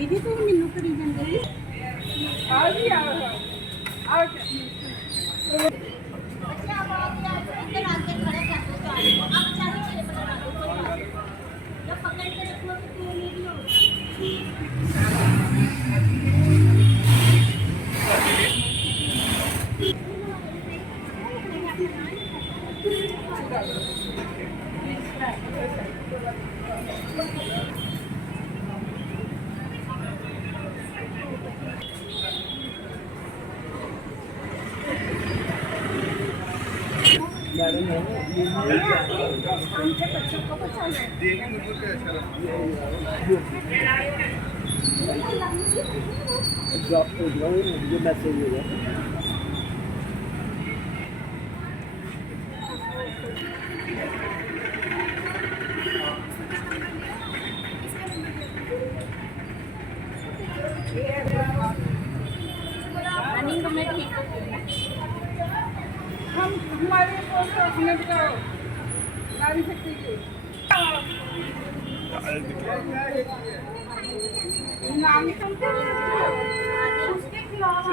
दीदी तू मैनू करी जांदी आ जी आ बच्चे आप इधर आके खड़े कर दो तो आप चाहे चले बना दो कोई बात नहीं जब पकड़ के रखो तो क्यों नहीं हो रनिंग में ठीक हम हमारे मिनट का गाड़ी सकते हैं नाम समझते उसके खिलाफ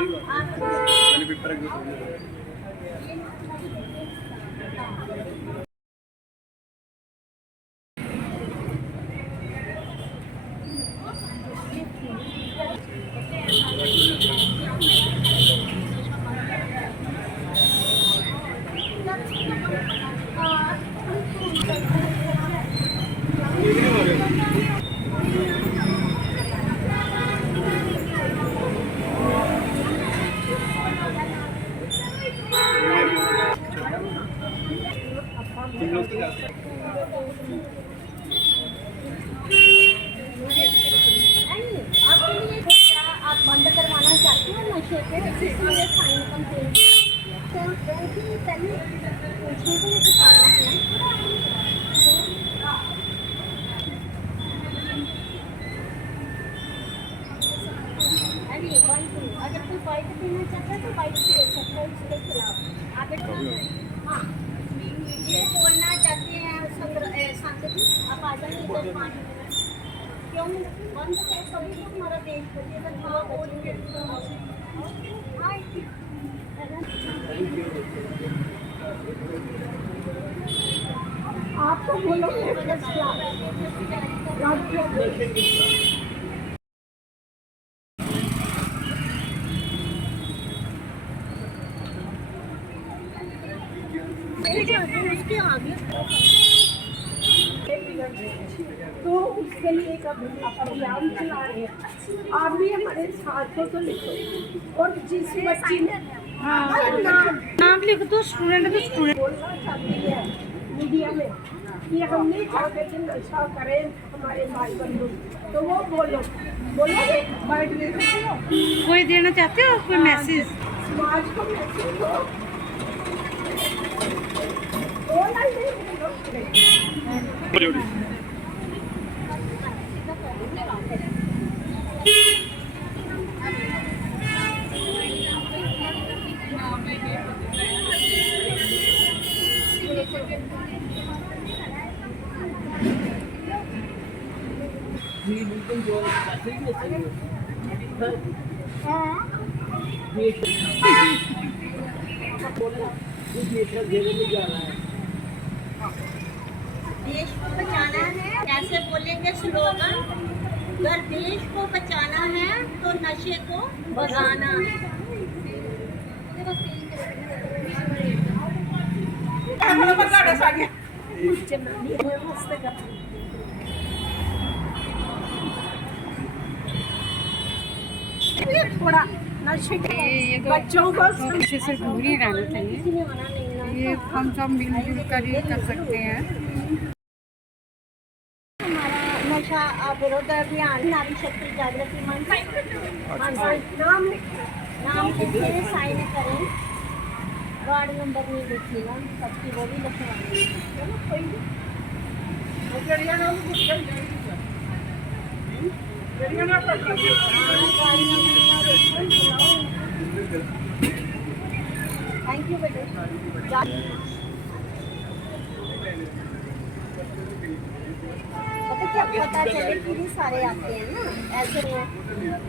आप बंद करवाना चाहते हो नशे को इसलिए फाइन कंप्लेन तो पहले पूछने को दिखाना है ना अगर कोई बाइक पीना चाहता है तो बाइक पे सकता है उसके खिलाफ आप हाँ ये बोलना चाहते हैं शांति जी आप आ जाइए 5 मिनट क्यों बंद करो सभी लोग हमारा देश आपको बोलो उसके आगे तो उसके लिए एक अभियान चला रहे हैं आप भी हमारे साथ तो लिखो और जिस बच्ची ने नाम लिख दो स्टूडेंट तो स्टूडेंट बोलना चाहती है मीडिया में कि हम नहीं चाहते कि नशा करें हमारे भाई बंधु तो वो बोलो बोलोगे बैठ दे सकते हो कोई देना चाहते हो कोई मैसेज समाज को मैसेज दो देश को बचाना है कैसे बोलेंगे स्लोगन अगर देश को बचाना है तो नशे को भगाना है थोड़ा नशे के बच्चों को नशे से दूर ही रहना चाहिए। ये हम सब मिलजुल कर ही कर सकते हैं। नशा विरोध अभियान नारी शक्ति जागृति मंच। नाम लिखो। नाम लिखिए, साइन करें, वार्ड नंबर नहीं लिखिएगा, सबकी वो भी लिखवाएंगे। चलो कोई नहीं। वो जरिया नाम कुछ कर जरिया ना कर थैंक यू बेटे। पता क्या पता चले कि भी सारे आते हैं ना, ऐसे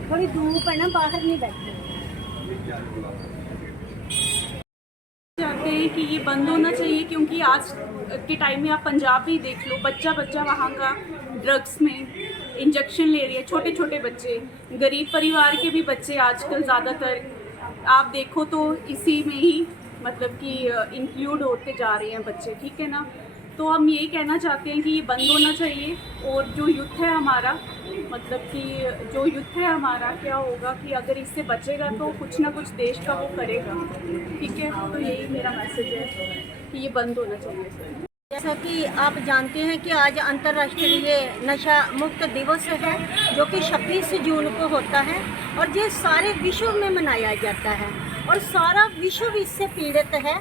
थोड़ी धूप है ना, बाहर नहीं बैठते। चाहते हैं कि ये बंद होना चाहिए, क्योंकि आज के टाइम में आप पंजाब भी देख लो, बच्चा बच्चा वहाँ का ड्रग्स में इंजेक्शन ले रही है। छोटे छोटे बच्चे, गरीब परिवार के भी बच्चे आजकल ज़्यादातर आप देखो तो इसी में ही मतलब कि इंक्लूड होते जा रहे हैं बच्चे, ठीक है ना। तो हम यही कहना चाहते हैं कि ये बंद होना चाहिए। और जो युद्ध है हमारा, मतलब कि जो युद्ध है हमारा, क्या होगा कि अगर इससे बचेगा तो कुछ ना कुछ देश का वो करेगा, ठीक है। तो यही मेरा मैसेज है कि ये बंद होना चाहिए। जैसा कि आप जानते हैं कि आज अंतर्राष्ट्रीय नशा मुक्त दिवस है, जो कि 26 जून को होता है और ये सारे विश्व में मनाया जाता है और सारा विश्व इससे पीड़ित है।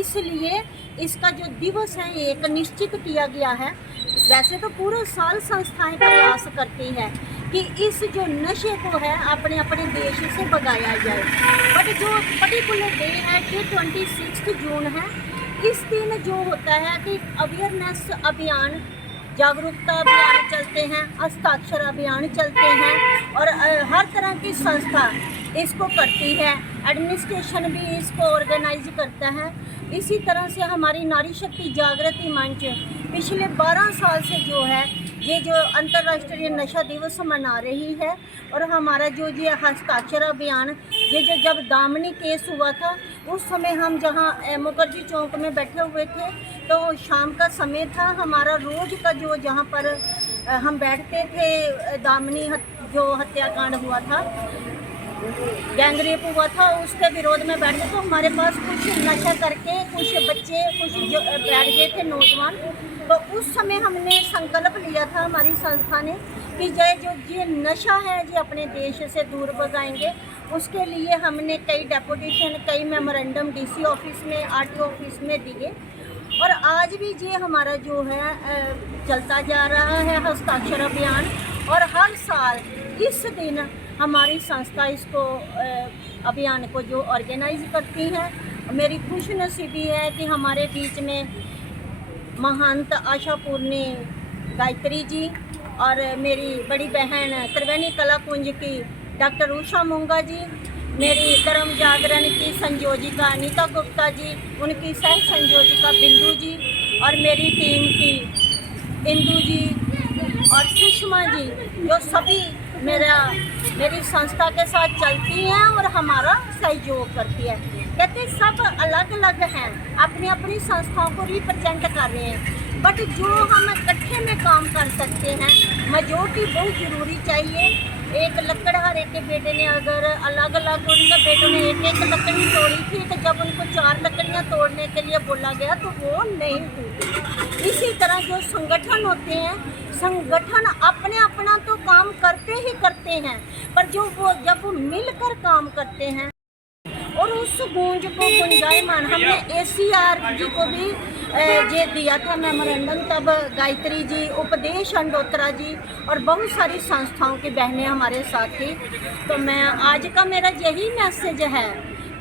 इसलिए इसका जो दिवस है एक निश्चित किया गया है। वैसे तो पूरे साल संस्थाएं प्रयास करती हैं कि इस जो नशे को है अपने अपने देश से भगाया जाए, बट जो पर्टिकुलर डे है कि 26 जून है, इस दिन जो होता है कि अवेयरनेस अभियान, जागरूकता अभियान चलते हैं, हस्ताक्षर अभियान चलते हैं और हर तरह की संस्था इसको करती है। एडमिनिस्ट्रेशन भी इसको ऑर्गेनाइज करता है। इसी तरह से हमारी नारी शक्ति जागृति मंच पिछले 12 साल से जो है ये जो अंतर्राष्ट्रीय नशा दिवस मना रही है। और हमारा जो ये हस्ताक्षर अभियान, ये जो जब दामिनी केस हुआ था उस समय हम जहाँ मुखर्जी चौक में बैठे हुए थे, तो शाम का समय था, हमारा रोज़ का जो जहाँ पर हम बैठते थे, दामिनी जो हत्याकांड हुआ था, गैंगरेप हुआ था, उसके विरोध में बैठे तो हमारे पास कुछ नशा करके कुछ बच्चे कुछ जो बैठ गए थे नौजवान। तो उस समय हमने संकल्प लिया था हमारी संस्था ने कि ये नशा है ये अपने देश से दूर भगाएंगे। उसके लिए हमने कई डेपुटेशन, कई मेमोरेंडम डीसी ऑफिस में, आरटीओ ऑफिस में दिए और आज भी ये हमारा जो है चलता जा रहा है हस्ताक्षर अभियान। और हर साल इस दिन हमारी संस्था इसको अभियान को जो ऑर्गेनाइज करती है। मेरी खुशनसीबी है कि हमारे बीच में महंत आशापूर्णी गायत्री जी और मेरी बड़ी बहन त्रिवेणी कला कुंज की डॉक्टर उषा मूंगा जी, मेरी धर्म जागरण की संयोजिका अनीता गुप्ता जी, उनकी सह संयोजिका बिंदु जी और मेरी टीम की इंदू जी और सुषमा जी, जो सभी मेरी संस्था के साथ चलती हैं और हमारा सहयोग करती है। कहते सब अलग अलग हैं, अपनी अपनी संस्थाओं को रिप्रेजेंट कर रहे हैं, बट जो हम इकट्ठे में काम कर सकते हैं, मेजोरिटी बहुत ज़रूरी चाहिए। एक लकड़हारे के बेटे ने अगर अलग अलग उनके बेटों ने एक एक लकड़ी तोड़ी थी, तो जब उनको 4 लकड़ियाँ तोड़ने के लिए बोला गया तो वो नहीं टूटी। इसी तरह जो संगठन होते हैं, संगठन अपने अपना तो काम करते ही करते हैं, पर जब वो मिलकर काम करते हैं और उस गूंज को गुंजायमान, हमने ACR जी को भी ये दिया था मेमोरेंडम, तब गायत्री जी, उपदेश अंडोत्रा जी और बहुत सारी संस्थाओं की बहनें हमारे साथ थी। तो मैं आज का मेरा यही मैसेज है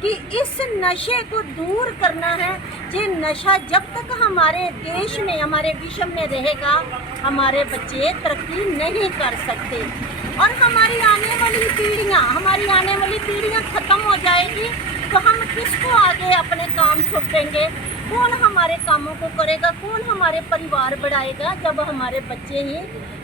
कि इस नशे को दूर करना है। ये नशा जब तक हमारे देश में, हमारे विश्व में रहेगा, हमारे बच्चे तरक्की नहीं कर सकते और हमारी आने वाली पीढ़ियाँ ख़त्म हो जाएगी तो हम किसको आगे अपने काम सौंपेंगे? कौन हमारे कामों को करेगा? कौन हमारे परिवार बढ़ाएगा जब हमारे बच्चे ही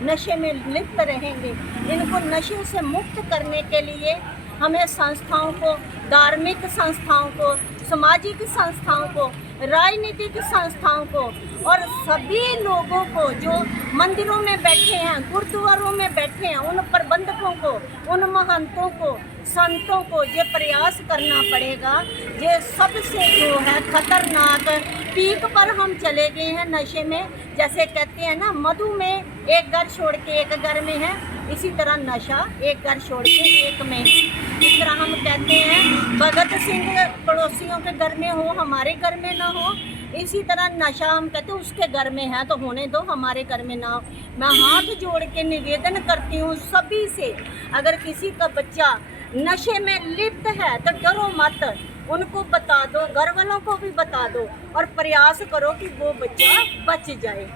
नशे में लिप्त रहेंगे? इनको नशे से मुक्त करने के लिए हमें संस्थाओं को, धार्मिक संस्थाओं को, सामाजिक संस्थाओं को, राजनीतिक संस्थाओं को और सभी लोगों को जो मंदिरों में बैठे हैं, गुरुद्वारों में बैठे हैं, उन प्रबंधकों को, उन महंतों को, संतों को ये प्रयास करना पड़ेगा। ये सबसे जो है खतरनाक पीक पर हम चले गए हैं नशे में। जैसे कहते हैं ना, मधुमेह एक घर छोड़ के एक घर में है, इसी तरह नशा एक घर छोड़ के एक में है। इस तरह हम कहते हैं भगत सिंह पड़ोसियों के घर में हो, हमारे घर में ना हो, इसी तरह नशा हम कहते हैं उसके घर में है तो होने दो, हमारे घर में ना हो। मैं हाथ जोड़ के निवेदन करती हूँ सभी से, अगर किसी का बच्चा नशे में लिप्त है तो डरो मत, उनको बता दो, घर वालों को भी बता दो और प्रयास करो कि वो बच्चा बच जाए।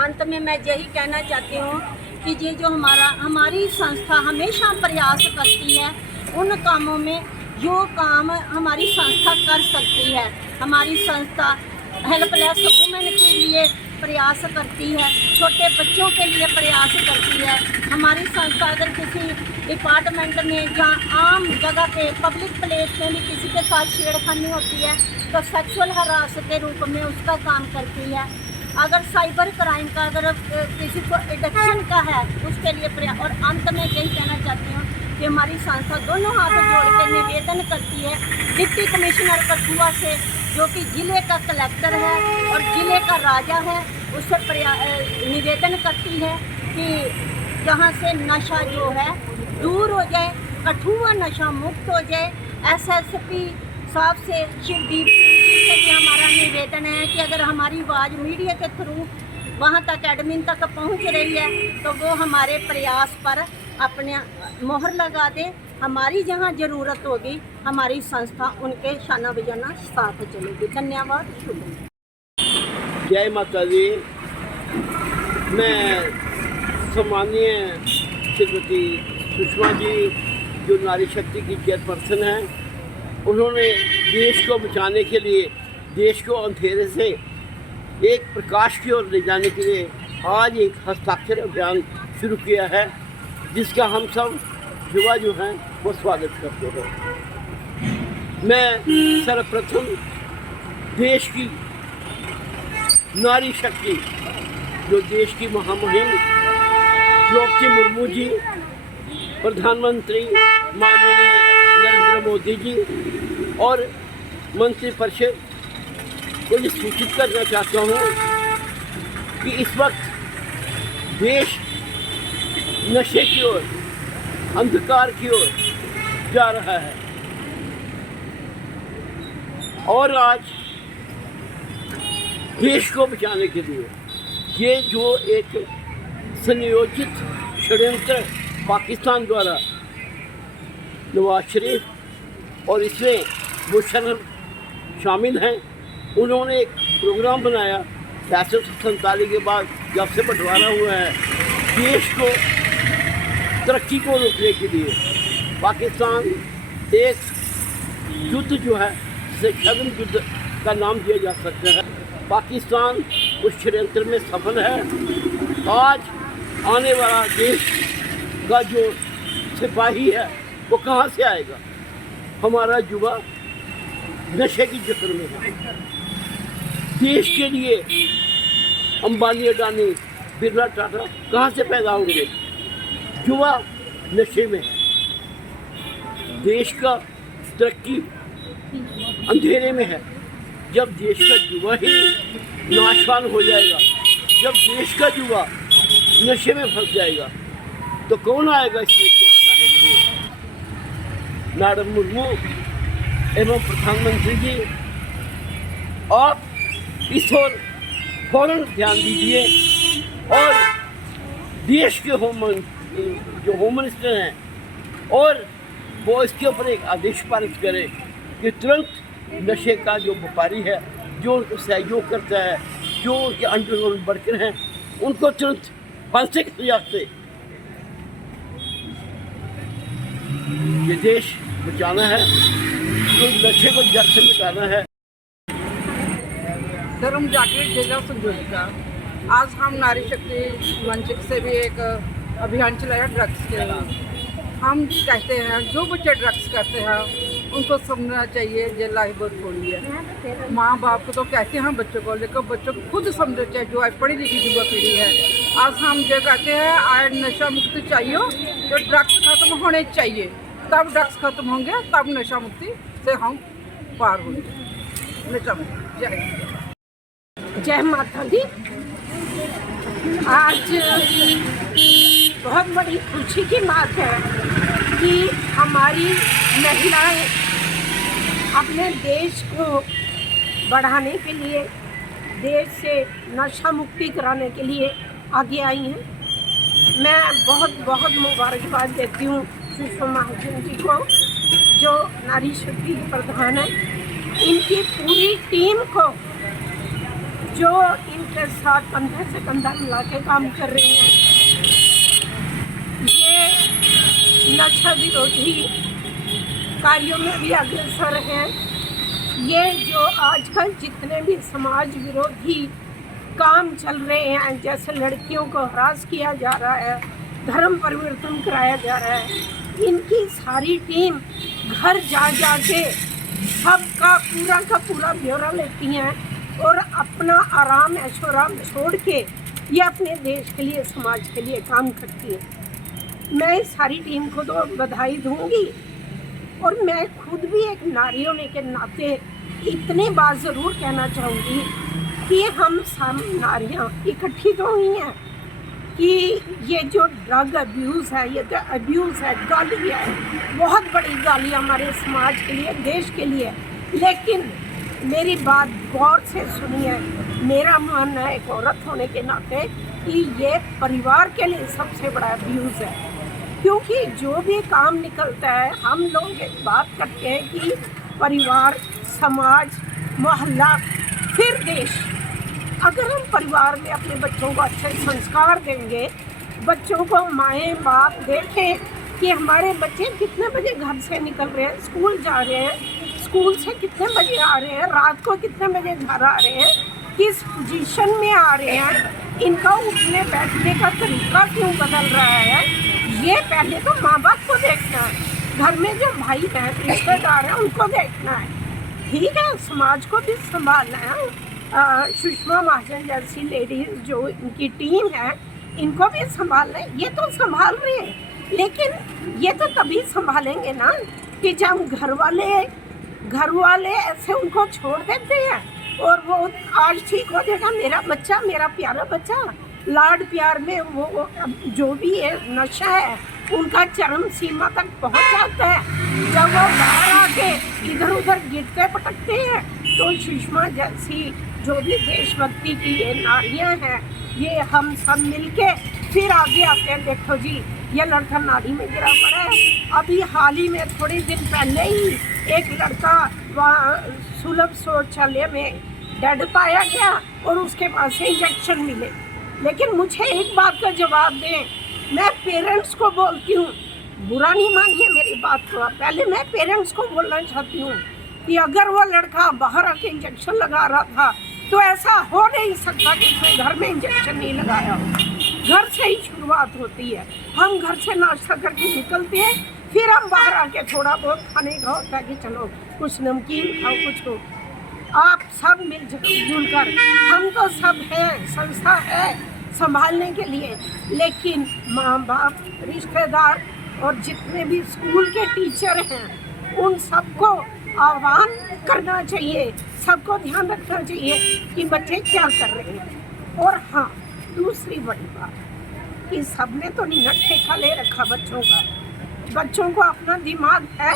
अंत में मैं यही कहना चाहती हूँ कि ये जो हमारी संस्था हमेशा प्रयास करती है, उन कामों में जो काम हमारी संस्था कर सकती है। हमारी संस्था हेल्पलेस वुमेन के लिए प्रयास करती है, छोटे बच्चों के लिए प्रयास करती है। हमारी संस्था अगर किसी डिपार्टमेंट में या आम जगह पे पब्लिक प्लेस में भी किसी के साथ छेड़खानी होती है तो सेक्सुअल हरास के रूप में उसका काम करती है। अगर साइबर क्राइम का, अगर किसी को एडिक्शन का है, उसके लिए प्रयास। और अंत में यही कहना चाहती हूँ कि हमारी संस्था दोनों हाथ जोड़ के निवेदन करती है डिप्टी कमिश्नर कठुआ से, जो कि ज़िले का कलेक्टर है और ज़िले का राजा है, उससे निवेदन करती है कि जहाँ से नशा जो है दूर हो जाए, कठुआ नशा मुक्त हो जाए। SSP साहब से, शिवदीप सिंह जी से भी हमारा निवेदन है कि अगर हमारी आवाज़ मीडिया के थ्रू वहाँ तक एडमिन तक पहुँच रही है तो वो हमारे प्रयास पर अपने मोहर लगा दे। हमारी जहाँ ज़रूरत होगी हमारी संस्था उनके शाना बजाना साथ चलेगी। धन्यवाद, शुभ। जय माता दी। मैं सम्मानीय श्रीमती सुषमा जी जो नारी शक्ति की चेयरपर्सन हैं, उन्होंने देश को बचाने के लिए, देश को अंधेरे से एक प्रकाश की ओर ले जाने के लिए आज एक हस्ताक्षर अभियान शुरू किया है, जिसका हम सब युवा जो हैं वो स्वागत करते हैं। मैं सर्वप्रथम देश की नारी शक्ति, जो देश की महामहिम द्रौपदी मुर्मू जी, प्रधानमंत्री माननीय नरेंद्र मोदी जी और मंत्रिपरिषद को ये सूचित करना चाहता हूँ कि इस वक्त देश नशे की ओर, अंधकार की ओर जा रहा है और आज देश को बचाने के लिए ये जो एक संयोजित षड्यंत्र पाकिस्तान द्वारा नवाज शरीफ और इसमें मुशर्रफ शामिल हैं, उन्होंने एक प्रोग्राम बनाया 1947 के बाद जब से बंटवारा हुआ है देश को तरक्की को रोकने के लिए। पाकिस्तान एक युद्ध जो है जिसे छद्म युद्ध का नाम दिया जा सकता है, पाकिस्तान उस षड्यंत्र में सफल है। आज आने वाला देश का जो सिपाही है वो कहाँ से आएगा? हमारा युवा नशे की चक्कर में है। देश के लिए अंबानी, अडानी, बिरला, टाटा कहाँ से पैदा होंगे? युवा नशे में है। देश का तरक्की अंधेरे में है। जब देश का युवा ही नाशवान हो जाएगा, जब देश का युवा नशे में फंस जाएगा तो कौन आएगा इस देश को बचाने के लिए? मैडम मुर्मू एवं प्रधानमंत्री जी, आप इस ओर फौरन ध्यान दीजिए और देश के जो होम मिनिस्टर हैं और वो इसके ऊपर एक आदेश पारित करें कि तुरंत नशे का जो व्यापारी है, जो उनको सहयोग करता है, जो उनके अंडरग्राउंड वर्कर हैं, उनको तुरंत फांसी की सजा से ये देश बचाना है, तो नशे को जड़ से मिटाना है। धर्म जागृत जिला संयोजिका, आज हम नारी शक्ति मंच से भी एक अभियान चलाया ड्रग्स के लिए। हम कहते हैं जो बच्चे ड्रग्स करते हैं उनको समझना चाहिए ये लाइफ बहुत थोड़ी है। माँ बाप को तो कहते हैं बच्चों को, लेकिन बच्चों को खुद समझना चाहिए। जो आज पढ़ी लिखी युवा पीढ़ी है, आज हम जो कहते हैं आज नशा मुक्ति चाहिए, जो ड्रग्स खत्म होने चाहिए, तब ड्रग्स खत्म होंगे, तब नशा मुक्ति से हम पार होंगे। नशा मुक्ति। जय हिंद। जय माता दी। आज बहुत बड़ी खुशी की बात है कि हमारी महिलाएं अपने देश को बढ़ाने के लिए, देश से नशा मुक्ति कराने के लिए आगे आई हैं। मैं बहुत बहुत मुबारकबाद देती हूँ सुषमा महाजन जी को, जो नारी शक्ति प्रधान है, इनकी पूरी टीम को, जो इनके साथ कंधे से कंधा मिला के काम कर रही हैं। ये नशा विरोधी कार्यों में भी अग्रसर हैं। ये जो आजकल जितने भी समाज विरोधी काम चल रहे हैं, जैसे लड़कियों को हरास किया जा रहा है, धर्म परिवर्तन कराया जा रहा है, इनकी सारी टीम घर जा जा के सबका पूरा का पूरा ब्यौरा लेती हैं और अपना आराम ऐशोआराम छोड़ के ये अपने देश के लिए, समाज के लिए काम करती है। मैं इस सारी टीम को तो बधाई दूंगी, और मैं खुद भी एक नारी होने के नाते इतनी बात ज़रूर कहना चाहूँगी कि हम सब नारियाँ इकट्ठी तो हुई हैं कि ये जो ड्रग अब्यूज़ है, ये जो अब्यूज़ है, गाली है, बहुत बड़ी गाली हमारे समाज के लिए, देश के लिए। लेकिन मेरी बात गौर से सुनिए। मेरा मानना है एक औरत होने के नाते कि ये परिवार के लिए सबसे बड़ा अब्यूज़ है, क्योंकि जो भी काम निकलता है, हम लोग एक बात करते हैं कि परिवार, समाज, मोहल्ला, फिर देश। अगर हम परिवार में अपने बच्चों को अच्छे संस्कार देंगे, बच्चों को माएँ बाप देखें कि हमारे बच्चे कितने बजे घर से निकल रहे हैं, स्कूल जा रहे हैं, स्कूल से कितने बजे आ रहे हैं, रात को कितने बजे घर आ रहे हैं, किस पोजीशन में आ रहे हैं, इनका उठने बैठने का तरीका क्यों बदल रहा है, ये पहले तो माँ बाप को देखना है। घर में जो भाई बहन रिश्तेदार हैं उनको देखना है। ठीक है, समाज को भी संभालना है। सुषमा महाजन जैसी लेडीज जो इनकी टीम है, इनको भी संभालना है। ये तो संभाल रहे हैं, लेकिन ये तो तभी संभालेंगे ना कि जब घर वाले ऐसे उनको छोड़ देते हैं और वो आज ठीक हो जाएगा मेरा बच्चा, मेरा प्यारा बच्चा, लाड प्यार में वो जो भी है नशा है उनका चरम सीमा तक पहुंच जाता है। जब वो बाहर आके इधर उधर गिरते पटकते हैं, तो सुषमा जैसी जो भी देशभक्ति की ये नारियां हैं, ये हम सब मिलके फिर आगे आते हैं। देखो जी, ये लड़का नाली में गिरा पड़ा है। अभी हाल ही में थोड़े दिन पहले ही एक लड़का वहाँ सुलभ शौचालय में डेड पाया गया और उसके पास से इंजेक्शन मिले। लेकिन मुझे एक बात का जवाब दें, मैं पेरेंट्स को बोलती हूँ, बुरा नहीं मानिए मेरी बात को, पहले मैं पेरेंट्स को बोलना चाहती हूँ कि अगर वो लड़का बाहर आके इंजेक्शन लगा रहा था तो ऐसा हो नहीं सकता कि उसने घर में इंजेक्शन नहीं लगाया हो। घर से ही शुरुआत होती है। हम घर से नाश्ता करके निकलते हैं, फिर हम बाहर आके थोड़ा बहुत खाने का होता है कि चलो कुछ नमकीन खाओ, कुछ हो। आप सब मिलजुल कर, हम तो सब हैं, संस्था है संभालने के लिए, लेकिन माँ बाप, रिश्तेदार और जितने भी स्कूल के टीचर हैं, उन सबको आह्वान करना चाहिए, सबको ध्यान रखना चाहिए कि बच्चे क्या कर रहे हैं। और हाँ, दूसरी बड़ी बात कि सबने तो नहीं ठेका ले रखा बच्चों का, बच्चों को अपना दिमाग है।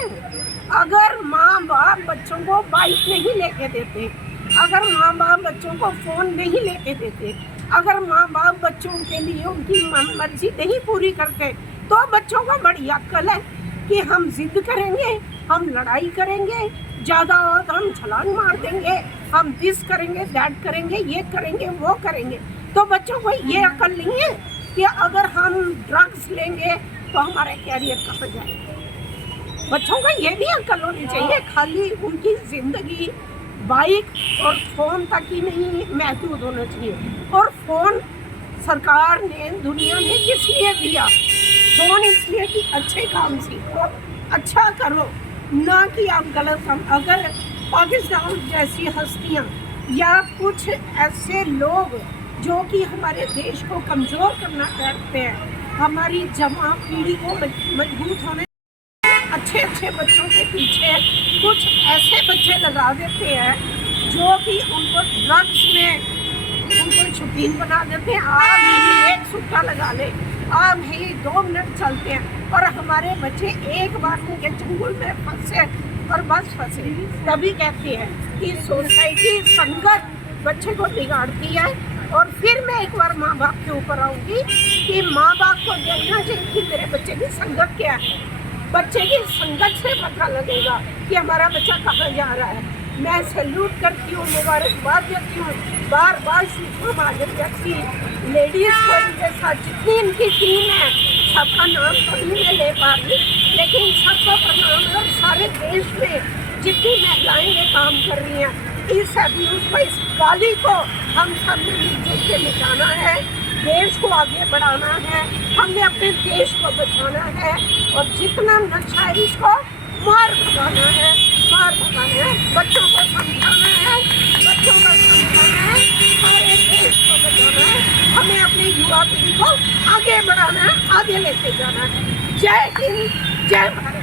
अगर माँ बाप बच्चों को बाइक नहीं लेके देते, अगर माँ बाप बच्चों को फ़ोन नहीं लेके देते, अगर माँ बाप बच्चों के लिए उनकी मनमर्जी नहीं पूरी करते, तो बच्चों को बड़ी अक्ल है कि हम जिद करेंगे, हम लड़ाई करेंगे, ज़्यादा हो तो हम छलांग मार देंगे, हम दिस करेंगे, दैट करेंगे, ये करेंगे, वो करेंगे। तो बच्चों को ये अक्ल नहीं है कि अगर हम ड्रग्स लेंगे तो हमारा कैरियर कहाँ जाएगा। बच्चों को ये भी अक्ल होनी चाहिए, खाली उनकी ज़िंदगी बाइक और फ़ोन तक ही नहीं महदूद होना चाहिए। और फ़ोन सरकार ने दुनिया में किस लिए दिया? फ़ोन इसलिए कि अच्छे काम सीखो, अच्छा करो, ना कि आप गलत अगर पाकिस्तान जैसी हस्तियाँ या कुछ ऐसे लोग जो कि हमारे देश को कमज़ोर करना चाहते हैं, हमारी जमा पीढ़ी को मजबूत होने अच्छे अच्छे बच्चों के पीछे कुछ ऐसे बच्चे लगा देते हैं जो कि उनको ड्रग्स में उनको शौकीन बना देते हैं। आप ही एक सुट्टा लगा ले, आप ही 2 मिनट चलते हैं और हमारे बच्चे एक बार उनके चंगुल में फंसे और बस फंसे। तभी कहते हैं कि सोसाइटी संगत बच्चे को बिगाड़ती है। और फिर मैं एक बार माँ बाप के ऊपर आऊँगी कि माँ बाप को देखना चाहिए कि मेरे बच्चे की संगत क्या है। बच्चे की संगत से पता लगेगा कि हमारा बच्चा कहाँ जा रहा है। मैं सैल्यूट करती हूँ, मुबारकबाद देती हूँ बार बार सुषमा महाजन जैसी लेडीज़ को, इनके साथ जितनी इनकी टीम है सबका नाम तो नहीं मैं ले पा रही, लेकिन सबको प्रणाम कर सारे देश में जितनी महिलाएं ये काम कर रही हैं, इस अब्यूज को, इस गाली को हम सब मिलजुल के मिटाना है, देश को आगे बढ़ाना है, हमें अपने देश को बचाना है और जितना नशा है इसको मार भगाना है, मार भगाना है, बच्चों को समझाना है, बच्चों को समझाना है, सारे देश को बचाना है, हमें अपनी युवा पीढ़ी को आगे बढ़ाना है, आगे लेके जाना है। जय हिंद, जय भारत।